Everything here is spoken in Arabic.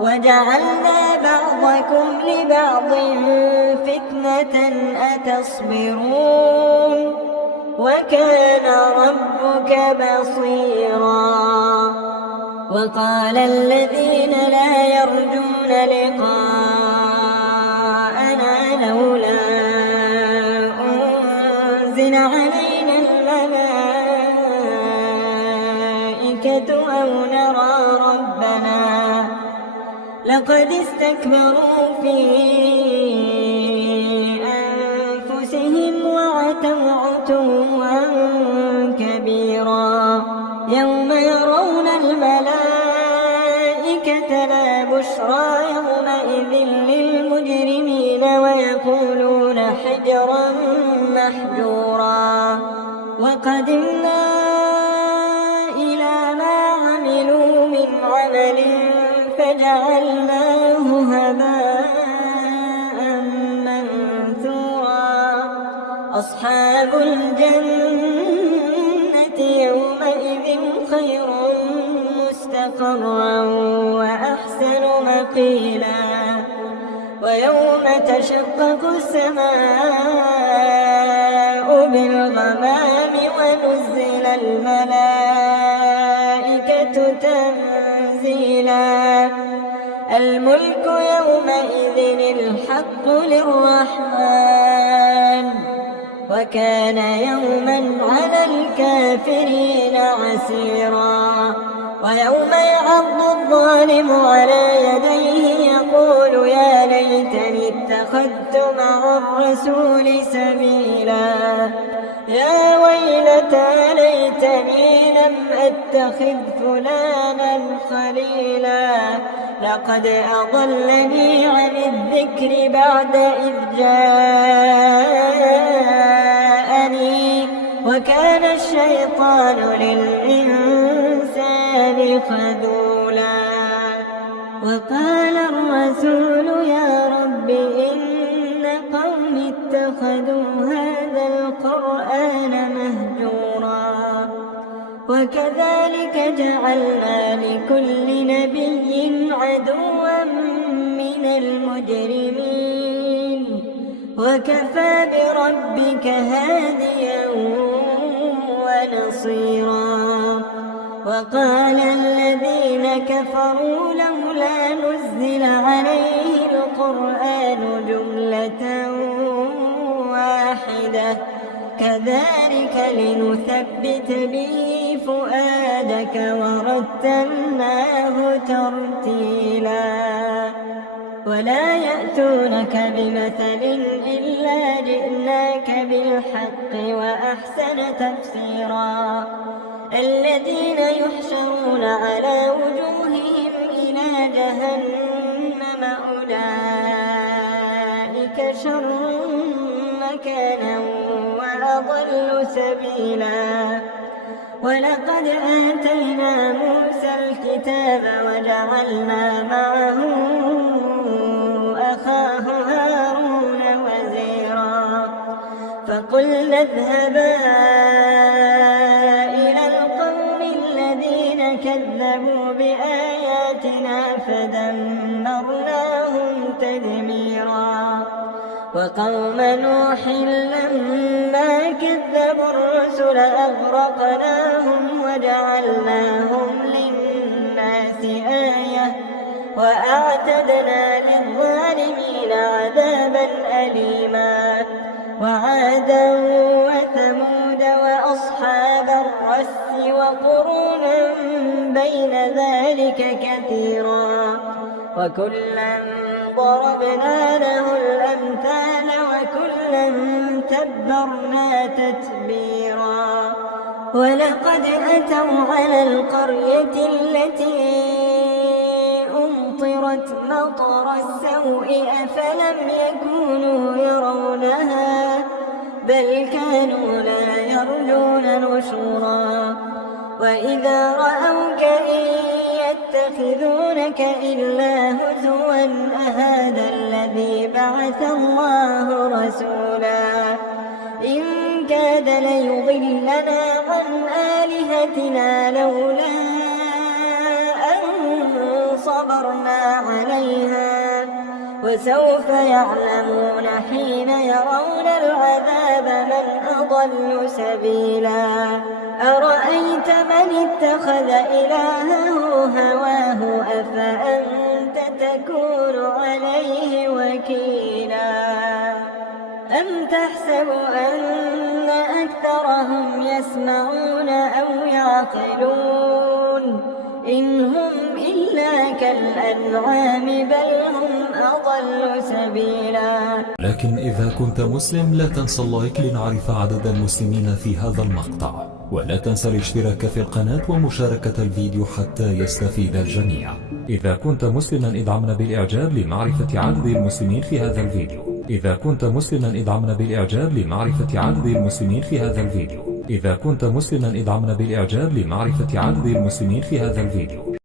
وجعلنا بعضكم لبعض فتنة أتصبرون وكان ربك بصيرا. وقال الذين لا يرجون لقاءنا لولا أنزل علينا الملائكة أو نرى ربنا لقد استكبروا في أنفسهم وعتوا عتوا كبيرا. يوم يرون الملائكة لا بشرى يومئذ للمجرمين ويقولون حجرا محجورا. وقدمنا إلى ما عملوا من عمل فجعلناه هباء منثورا. أصحاب الجنة يومئذ خير مستقرا وأحسن مقيلا. ويوم تشقق السماء بالغمام ونزل الملائكة تنزيلا. الملك يومئذ الحق للرحمن وكان يوما على الكافرين عسيرا. ويوم يعض الظالم على يديه يقول يا ليتني اتخذت مع الرسول سبيلا. يا ويلتى ليتني لم أتخذ فلانا خليلا لقد أضلني عن الذكر بعد إذ جاءني وكان الشيطان للإنسان خذولا. وقال الرسول يا رب إن قوم اتخذوا هذا القرآن مهجورا. وكذلك جعلنا لكل نبي عدوا من المجرمين وكفى بربك هاديا ونصيرا. وقال الذين كفروا لولا نزل عليه القرآن جملة واحدة كذلك لنثبت به فؤادك ورتلناه ترتيلا. ولا يأتونك بمثل إلا جئناك بالحق وأحسن تفسيرا. الذين يحشرون على وجوههم إلى جهنم أولئك شر مكانا وأضل سبيلا. ولقد آتينا موسى الكتاب وجعلنا معه أخاه هارون وزيرا. فقلنا اذهبا إلى القوم الذين كذبوا بآياتنا فدمرناهم تدميرا. وقوم نوح لما كذبوا الرسل أغرقناهم وجعلناهم للناس آية وأعتدنا للظالمين عذابا أليما. وعادا وثمود وأصحاب الرس وقرونا بين ذلك كثيرا. وكلا ضربنا له الأمثال وكلا تبرنا تتبيرا. ولقد أتوا على القرية التي أمطرت مطر السوء أفلم يكونوا يرونها بل كانوا لا يرجون نشورا. وإذا رأوك إن يتخذونك إلا هزوا أهذا الذي بعث الله رسولا. إن كاد ليضلنا عن آلهتنا لولا أن صبرنا وسوف يعلمون حين يرون العذاب من أضل سبيلا أرأيت من اتخذ إلهه هواه أفأنت تكون عليه وكيلا أم تحسب أن أكثرهم يسمعون أو يعقلون إن هم إلا كالأنعام بل هم أضل سبيلا. لكن إذا كنت مسلم لا تنسى اللايك لنعرف عدد المسلمين في هذا المقطع، ولا تنسى الاشتراك في القناة ومشاركة الفيديو حتى يستفيد الجميع. إذا كنت مسلما ادعمنا بالإعجاب لمعرفة عدد المسلمين في هذا الفيديو. إذا كنت مسلما ادعمنا بالإعجاب لمعرفة عدد المسلمين في هذا الفيديو. إذا كنت مسلما ادعمنا بالإعجاب لمعرفة عدد المسلمين في هذا الفيديو.